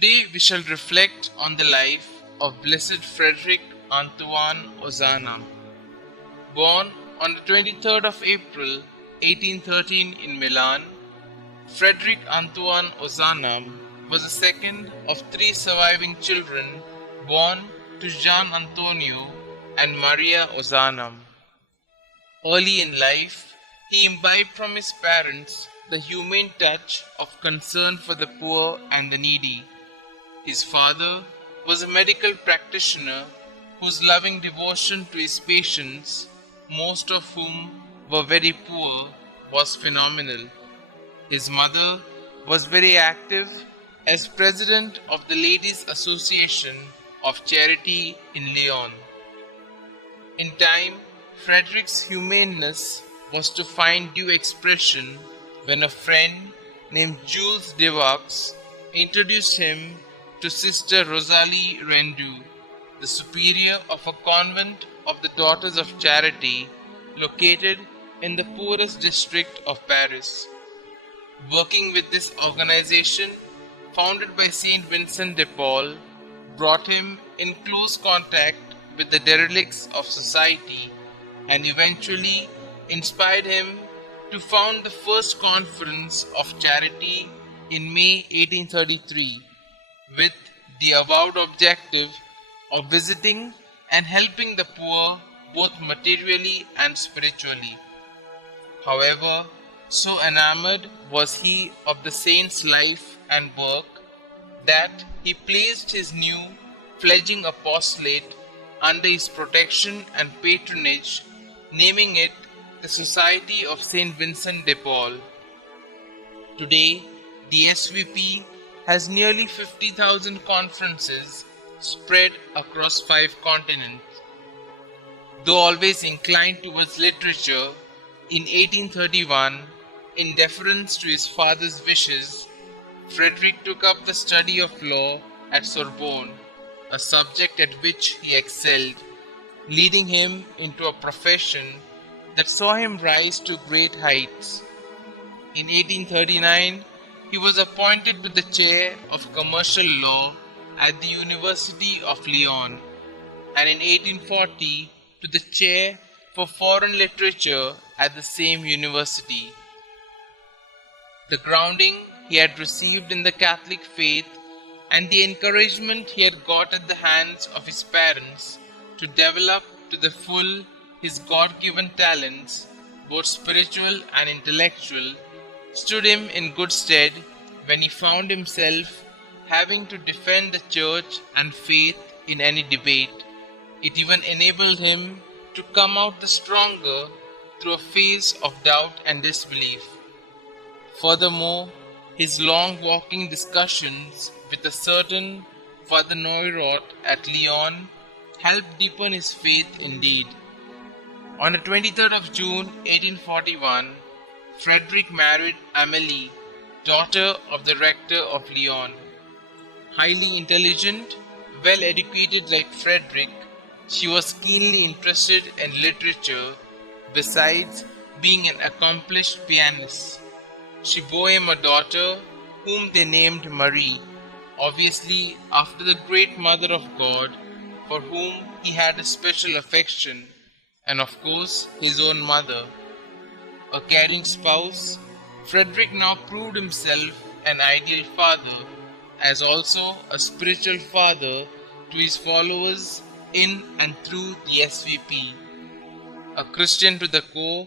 Today we shall reflect on the life of Blessed Frederic Antoine Ozanam. Born on the 23rd of April 1813 in Milan, Frederic Antoine Ozanam was the second of three surviving children born to Gian Antonio and Maria Ozanam. Early in life, he imbibed from his parents the humane touch of concern for the poor and the needy. His father was a medical practitioner whose loving devotion to his patients, most of whom were very poor, was phenomenal. His mother was very active as president of the Ladies' Association of Charity in Lyon. In time, Frederick's humaneness was to find due expression when a friend named Jules Devax introduced him to Sister Rosalie Rendu, the superior of a convent of the Daughters of Charity located in the poorest district of Paris. Working with this organization, founded by Saint Vincent de Paul, brought him in close contact with the derelicts of society and eventually inspired him to found the first conference of charity in May 1833 with the avowed objective of visiting and helping the poor both materially and spiritually. However, so enamored was he of the saint's life and work that he placed his new fledgling apostolate under his protection and patronage, naming it the Society of Saint Vincent de Paul. Today, the SVP has nearly 50,000 conferences spread across 5 continents. Though always inclined towards literature, in 1831, in deference to his father's wishes, Frederick took up the study of law at Sorbonne, a subject at which he excelled, leading him into a profession that saw him rise to great heights. In 1839, he was appointed to the chair of commercial law at the University of Lyon, and in 1840 to the chair for foreign literature at the same university. The grounding he had received in the Catholic faith and the encouragement he had got at the hands of his parents to develop to the full his God-given talents, both spiritual and intellectual, stood him in good stead when he found himself having to defend the church and faith in any debate. It even enabled him to come out the stronger through a phase of doubt and disbelief. Furthermore, his long walking discussions with a certain Father Noirot at Lyon helped deepen his faith indeed. On the 23rd of June 1841, Frederick married Amélie, daughter of the rector of Lyon. Highly intelligent, well educated like Frederick, she was keenly interested in literature, besides being an accomplished pianist. She bore him a daughter whom they named Marie, obviously after the great Mother of God, for whom he had a special affection, and of course his own mother. A caring spouse, Frederick now proved himself an ideal father, as also a spiritual father to his followers in and through the SVP. A Christian to the core,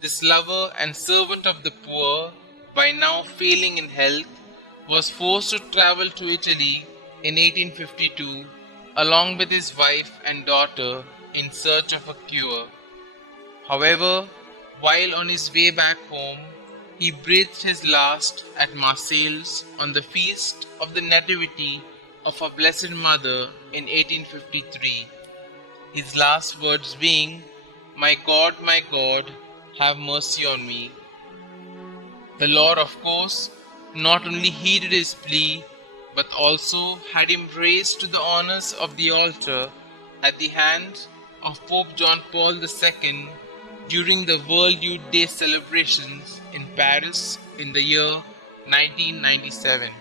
this lover and servant of the poor, by now failing in health, was forced to travel to Italy in 1852 along with his wife and daughter in search of a cure. However, while on his way back home, he breathed his last at Marseilles on the feast of the Nativity of our Blessed Mother in 1853. His last words being, my God, have mercy on me." The Lord, of course, not only heeded his plea, but also had him raised to the honors of the altar at the hands of Pope John Paul II during the World Youth Day celebrations in Paris in the year 1997.